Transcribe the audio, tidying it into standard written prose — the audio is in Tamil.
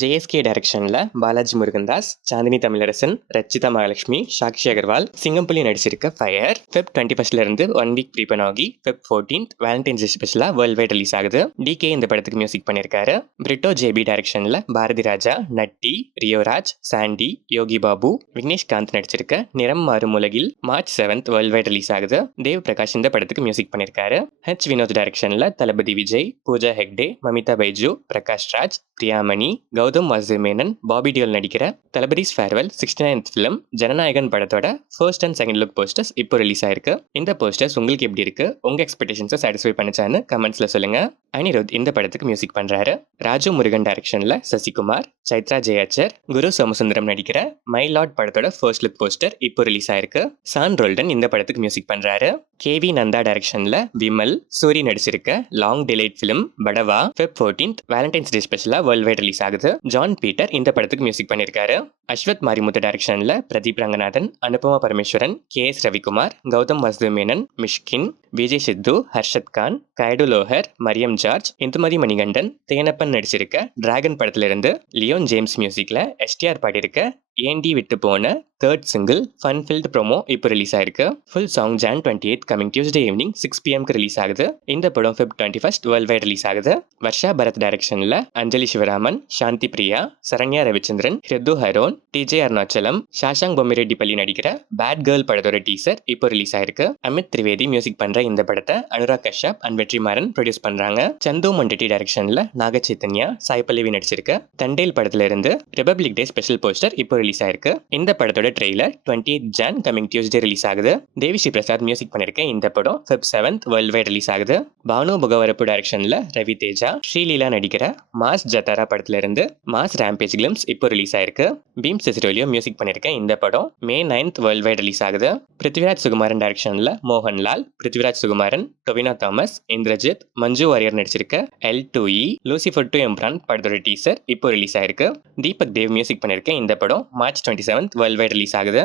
ஜேஎஸ்கே டைரக்ஷன்ல பாலாஜி முருகன்தாஸ், சாந்தினி தமிழரசன், ரச்சிதா மகாலட்சுமி, சாக்ஷி அகர்வால், சிங்கம்புலி நடிச்சிருக்க ஃபயர் ஃபெப் 21st இருந்து 1 வீக் ப்ரீபன் ஆகி ஃபெப் 14th வேலண்டைன்ஸ் டே ஸ்பெஷலா வேர்ல்ட் வைட் ரிலீஸ் ஆகுது. டிகே இந்த படத்துக்கு மியூசிக் பண்ணியிருக்காரு. பிரிட்டோ ஜேபி டைரக்ஷன்ல பாரதி ராஜா, நட்டி, ரியோராஜ், சாண்டி, யோகி பாபு, விக்னேஷ்காந்த் நடிச்சிருக்க நிறம் மாறும் உலகில் March 7th world wide release ஆகுது. தேவ் பிரகாஷ் இந்த படத்துக்கு மியூசிக் பண்ணியிருக்காரு. வினோத் டைரக்ஷன்ல தளபதி விஜய், பூஜா ஹெக்டே, மமிதா பைஜு, பிரகாஷ் ராஜ், பிரியாமணி, கௌதம் வாசுதேவ் மேனன், பாபி டியோல் நடிக்கிற Thalapathy's farewell 69th film Jananayagan படத்தோட first and second look posters இப்போ ரிலீஸ் ஆயிருக்கு. இந்த போஸ்டர்ஸ் உங்களுக்கு எப்படி இருக்கு, உங்க எக்ஸ்பெக்டேஷன்ஸை சாட்டிஸ்ஃபை பண்ணிச்சான்னு கமெண்ட்ஸ்ல சொல்லுங்க. அனிருத் இந்த படத்துக்கு மியூசிக் பண்றாரு. ராஜு முருகன் டைரக்ஷன்ல சசிகுமார், சைத்ரா ஜெயாச்சர், குரு சோமசுந்தரம் நடிக்கிற மை லார்ட் படத்தோட ஃபர்ஸ்ட் லுக் போஸ்டர் இப்போ ரிலீஸ் ஆயிருக்கு. சான் ரோல்டன் இந்த படத்துக்கு மியூசிக் பண்றாரு. கேவி நந்தா டைரக்ஷன்ல விமல், சூரி நடிச்சிருக்க long delayed film Padavaa Feb 14th Valentine's Day ஸ்பெஷலா வேர்ல்ட் வைட் ரிலீஸ் ஆகுது. ஜான் பீட்டர் இந்த படத்துக்கு மியூசிக் பண்ணியிருக்காரு. அஸ்வத் மாரிமுத்து டைரக்ஷன்ல Pradeep Ranganathan, Anupama Parameswaran, KS Ravikumar, Gautham Vasudev Menon, Mysskin, Vijay Sidhu, Harshath Khan, Kayadu Lohar, Mariam George, Indumathi Manikandan, Thenappan நடிச்சிருக்க டிராகன் படத்திலிருந்து லியோன் ஜேம்ஸ் மியூசிக்ல STR பாடியிருக்க ஏண்டி விட்டு போன third single fun field promo இப்போ ரிலீஸ் ஆயிருக்கு. Full song Jan 28 coming Tuesday evening 6 PM release ஆகுது. இந்த படம் Feb 21st world wide release ஆகுது. வர்ஷா பரத் டைரக்ஷன்ல அஞ்சலி சிவராமன், சாந்தி பிரியா, சரண்யா ரவிச்சந்திரன், ஹிருது ஹரோன், TJ அருணாச்சலம், ஷாஷாங் பொம்மிரெட்டி பள்ளி நடிக்கிற பேட் கேர்ள் படத்தோட டீசர் இப்போ ரிலீஸ் ஆயிருக்கு. அமித் திரிவேதி மியூசிக் பண்ற இந்த படத்தை அனுராக் கஷ்யப் அண்ட் வெற்றிமாறன் ப்ரொடியூஸ் பண்றாங்க. சந்து மண்டட்டி டைரக்ஷன்ல நாக சைத்தன்யா, சாய் பல்லவி நடிச்சிருக்க தண்டேல் படத்துல இருந்து ரிபப்ளிக் டே ஸ்பெஷல் போஸ்டர் இப்போ ரிலீஸ் ஆயிருக்கு. இந்த படத்தோட trailer 28th Jan coming Tuesday release ஆகுது. தேவிஸ்ரீ பிரசாத் மியூசிக் பண்ணிருக்க இந்த படம் Feb 7th world wide release ஆகுது. பானு புகவரப்பு டைரக்ஷன்ல ரவி தேஜா, ஸ்ரீலீலா நடிக்கிற மாஸ் ஜத்தாரா படத்துல இருந்து மாஸ் ரேம்பேஜ் கிளிம்ஸ் இப்போ ரிலீஸ் ஆயிருக்கு. பீம் சிசிரோலியோ மியூசிக் பண்ணிருக்க இந்த படம் May 9th world wide release ஆகுது. பிருத்விராஜ் சுகுமாரன் டைரக்ஷன்ல Mohanlal, Prithviraj Sukumaran, Tovino Thomas, Indrajit, Manju Warrier நடிச்சிருக்க L2E Lucifer 2 எம்ப்ரான் படத்தோட டீசர் இப்போ ரிலீஸ் ஆயிருக்கு. தீபக் தேவ் மியூசிக் பண்ணிருக்க இந்த படம் March 27th world wide release ஆகுது.